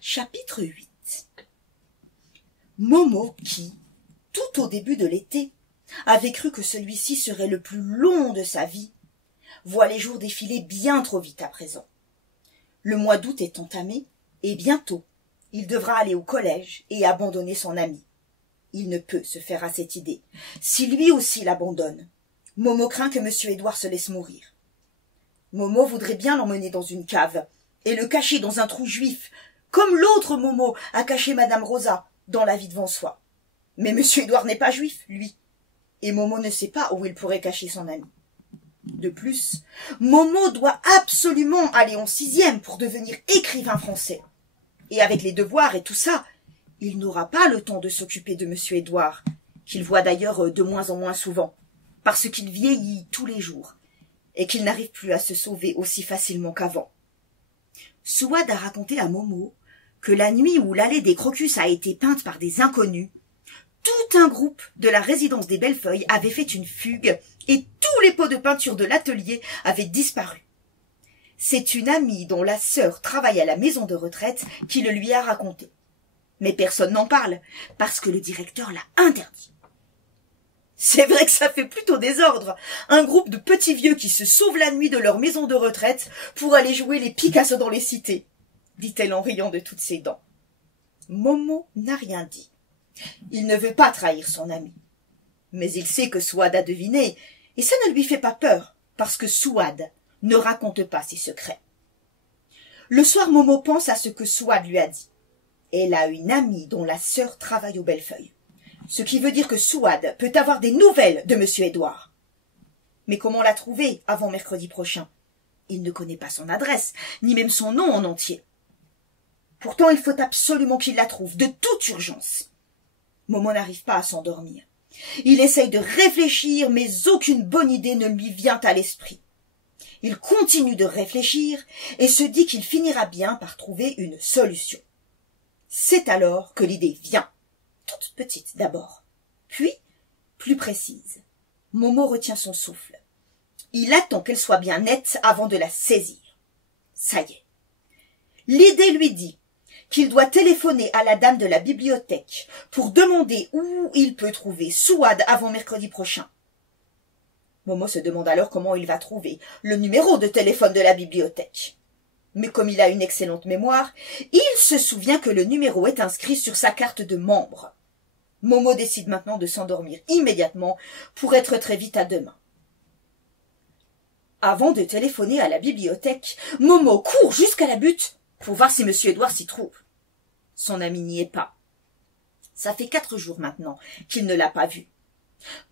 Chapitre 8. Momo qui, tout au début de l'été, avait cru que celui-ci serait le plus long de sa vie, voit les jours défiler bien trop vite à présent. Le mois d'août est entamé, et bientôt, il devra aller au collège et abandonner son ami. Il ne peut se faire à cette idée. Si lui aussi l'abandonne, Momo craint que M. Édouard se laisse mourir. Momo voudrait bien l'emmener dans une cave et le cacher dans un trou juif, comme l'autre Momo a caché Madame Rosa dans la vie devant soi. Mais M. Édouard n'est pas juif, lui, et Momo ne sait pas où il pourrait cacher son ami. De plus, Momo doit absolument aller en 6e pour devenir écrivain français. Et avec les devoirs et tout ça, il n'aura pas le temps de s'occuper de M. Édouard, qu'il voit d'ailleurs de moins en moins souvent, parce qu'il vieillit tous les jours, et qu'il n'arrive plus à se sauver aussi facilement qu'avant. Souad a raconté à Momo que la nuit où l'allée des Crocus a été peinte par des inconnus, tout un groupe de la résidence des Bellefeuilles avait fait une fugue et tous les pots de peinture de l'atelier avaient disparu. C'est une amie dont la sœur travaille à la maison de retraite qui le lui a raconté. Mais personne n'en parle, parce que le directeur l'a interdit. C'est vrai que ça fait plutôt désordre, un groupe de petits vieux qui se sauvent la nuit de leur maison de retraite pour aller jouer les Picasso dans les cités, dit-elle en riant de toutes ses dents. Momo n'a rien dit. Il ne veut pas trahir son ami. Mais il sait que Souad a deviné, et ça ne lui fait pas peur, parce que Souad ne raconte pas ses secrets. Le soir, Momo pense à ce que Souad lui a dit. Elle a une amie dont la sœur travaille aux Bellefeuilles, ce qui veut dire que Souad peut avoir des nouvelles de M. Édouard. Mais comment la trouver avant mercredi prochain? Il ne connaît pas son adresse, ni même son nom en entier. Pourtant, il faut absolument qu'il la trouve, de toute urgence. Momo n'arrive pas à s'endormir. Il essaye de réfléchir, mais aucune bonne idée ne lui vient à l'esprit. Il continue de réfléchir et se dit qu'il finira bien par trouver une solution. C'est alors que l'idée vient, toute petite d'abord, puis plus précise. Momo retient son souffle. Il attend qu'elle soit bien nette avant de la saisir. Ça y est. L'idée lui dit qu'il doit téléphoner à la dame de la bibliothèque pour demander où il peut trouver Souad avant mercredi prochain. Momo se demande alors comment il va trouver le numéro de téléphone de la bibliothèque. Mais comme il a une excellente mémoire, il se souvient que le numéro est inscrit sur sa carte de membre. Momo décide maintenant de s'endormir immédiatement pour être très vite à demain. Avant de téléphoner à la bibliothèque, Momo court jusqu'à la butte pour voir si M. Édouard s'y trouve. Son ami n'y est pas. Ça fait 4 jours maintenant qu'il ne l'a pas vu.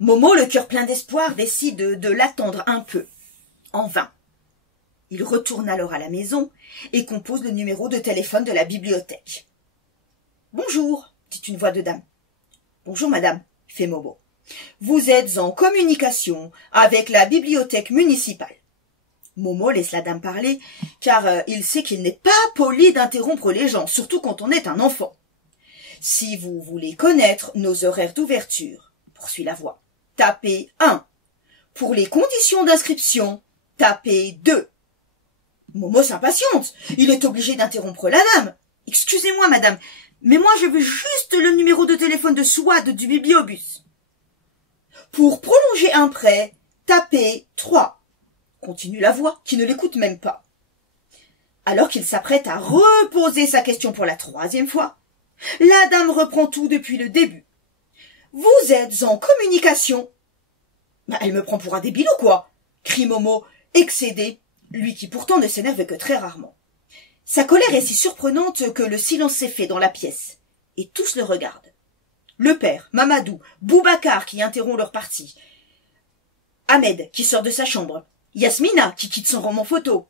Momo, le cœur plein d'espoir, décide de l'attendre un peu. En vain. Il retourne alors à la maison et compose le numéro de téléphone de la bibliothèque. « Bonjour, dit une voix de dame. « Bonjour, madame, fait Momo. Vous êtes en communication avec la bibliothèque municipale. » Momo laisse la dame parler, car il sait qu'il n'est pas poli d'interrompre les gens, surtout quand on est un enfant. « Si vous voulez connaître nos horaires d'ouverture, poursuit la voix, tapez 1. Pour les conditions d'inscription, tapez 2. Momo s'impatiente. Il est obligé d'interrompre la dame. « Excusez-moi, madame, mais moi je veux juste le numéro de téléphone de Souad du bibliobus. »« Pour prolonger un prêt, tapez 3. » continue la voix, qui ne l'écoute même pas. Alors qu'il s'apprête à reposer sa question pour la 3e fois, la dame reprend tout depuis le début. « Vous êtes en communication. »« Elle me prend pour un débile ou quoi ?» crie Momo, excédé, lui qui pourtant ne s'énerve que très rarement. Sa colère est si surprenante que le silence s'est fait dans la pièce, et tous le regardent. Le père, Mamadou, Boubacar qui interrompt leur partie, Ahmed qui sort de sa chambre, Yasmina qui quitte son roman photo,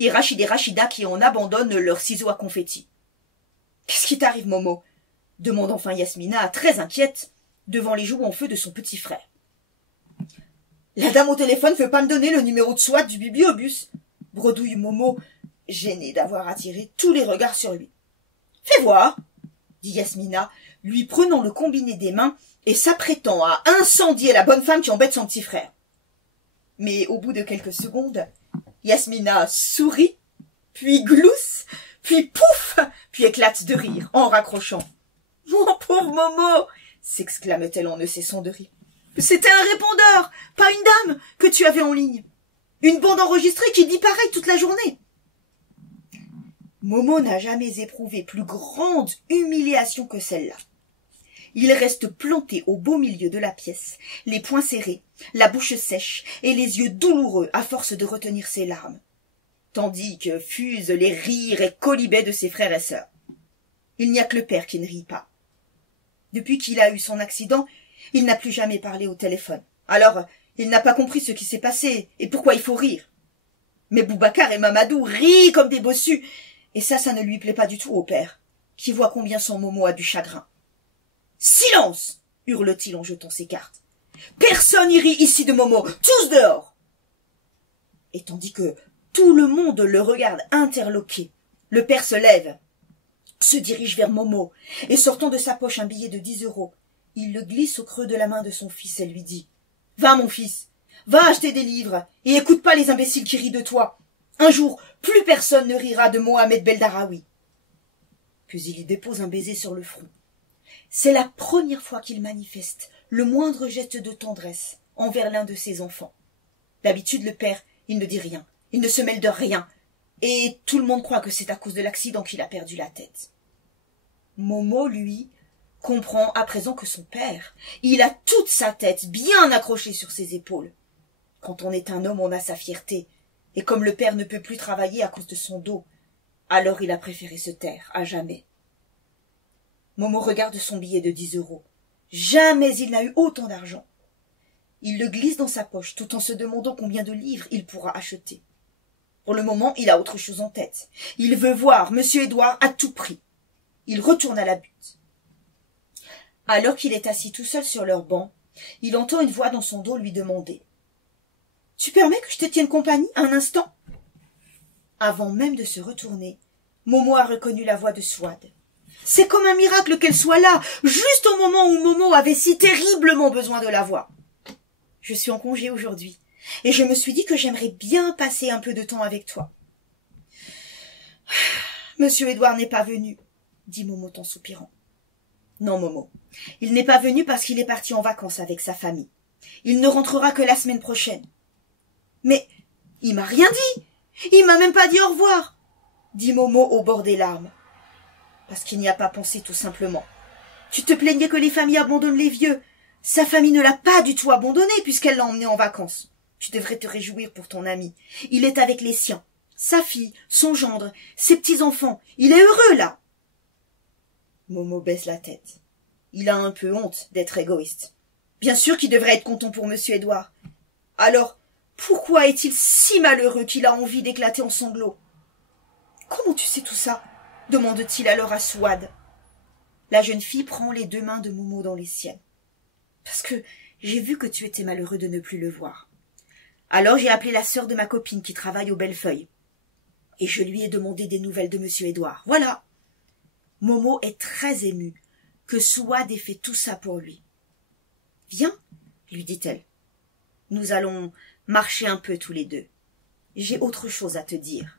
et Rachid et Rachida qui en abandonnent leurs ciseaux à confetti. « Qu'est-ce qui t'arrive, Momo ?» demande enfin Yasmina, très inquiète, devant les joues en feu de son petit frère. « La dame au téléphone veut pas me donner le numéro de Souad du bibliobus, » bredouille Momo, gêné d'avoir attiré tous les regards sur lui. « Fais voir, » dit Yasmina, lui prenant le combiné des mains et s'apprêtant à incendier la bonne femme qui embête son petit frère. Mais au bout de quelques secondes, Yasmina sourit, puis glousse, puis pouf, puis éclate de rire en raccrochant. « Mon pauvre Momo !» s'exclame-t-elle en ne cessant de rire. « C'était un répondeur, pas une dame, que tu avais en ligne. Une bande enregistrée qui dit pareil toute la journée. » Momo n'a jamais éprouvé plus grande humiliation que celle-là. Il reste planté au beau milieu de la pièce, les poings serrés, la bouche sèche et les yeux douloureux à force de retenir ses larmes, tandis que fusent les rires et quolibets de ses frères et sœurs. Il n'y a que le père qui ne rit pas. Depuis qu'il a eu son accident, il n'a plus jamais parlé au téléphone. Alors, il n'a pas compris ce qui s'est passé et pourquoi il faut rire. Mais Boubacar et Mamadou rient comme des bossus, et ça ne lui plaît pas du tout au père, qui voit combien son Momo a du chagrin. « Silence !» hurle-t-il en jetant ses cartes. « Personne n'y rit ici de Momo, tous dehors !» Et tandis que tout le monde le regarde interloqué, le père se lève, se dirige vers Momo, et sortant de sa poche un billet de 10 €, il le glisse au creux de la main de son fils et lui dit « Va, mon fils, va acheter des livres, et écoute pas les imbéciles qui rient de toi. Un jour, plus personne ne rira de Mohamed Beldaraoui. » Puis il y dépose un baiser sur le front. C'est la première fois qu'il manifeste le moindre geste de tendresse envers l'un de ses enfants. D'habitude, le père, il ne dit rien, il ne se mêle de rien, et tout le monde croit que c'est à cause de l'accident qu'il a perdu la tête. Momo, lui, comprend à présent que son père, il a toute sa tête bien accrochée sur ses épaules. Quand on est un homme, on a sa fierté, et comme le père ne peut plus travailler à cause de son dos, alors il a préféré se taire à jamais. Momo regarde son billet de 10 €. Jamais il n'a eu autant d'argent. Il le glisse dans sa poche tout en se demandant combien de livres il pourra acheter. Pour le moment, il a autre chose en tête. Il veut voir Monsieur Édouard à tout prix. Il retourne à la butte. Alors qu'il est assis tout seul sur leur banc, il entend une voix dans son dos lui demander « Tu permets que je te tienne compagnie un instant ?» Avant même de se retourner, Momo a reconnu la voix de Souad. C'est comme un miracle qu'elle soit là, juste au moment où Momo avait si terriblement besoin de la voir. Je suis en congé aujourd'hui, et je me suis dit que j'aimerais bien passer un peu de temps avec toi. Monsieur Édouard n'est pas venu, dit Momo en soupirant. Non, Momo, il n'est pas venu parce qu'il est parti en vacances avec sa famille. Il ne rentrera que la semaine prochaine. Mais il m'a rien dit, il m'a même pas dit au revoir, dit Momo au bord des larmes. Parce qu'il n'y a pas pensé tout simplement. Tu te plaignais que les familles abandonnent les vieux. Sa famille ne l'a pas du tout abandonné puisqu'elle l'a emmené en vacances. Tu devrais te réjouir pour ton ami. Il est avec les siens. Sa fille, son gendre, ses petits-enfants. Il est heureux là. Momo baisse la tête. Il a un peu honte d'être égoïste. Bien sûr qu'il devrait être content pour Monsieur Édouard. Alors, pourquoi est-il si malheureux qu'il a envie d'éclater en sanglots? Comment tu sais tout ça? Demande-t-il alors à Souad. La jeune fille prend les 2 mains de Momo dans les siennes. Parce que j'ai vu que tu étais malheureux de ne plus le voir. Alors j'ai appelé la sœur de ma copine qui travaille au Bellefeuille. Et je lui ai demandé des nouvelles de Monsieur Édouard. Voilà. Momo est très émue que Souad ait fait tout ça pour lui. Viens, lui dit-elle. Nous allons marcher un peu tous les deux. J'ai autre chose à te dire.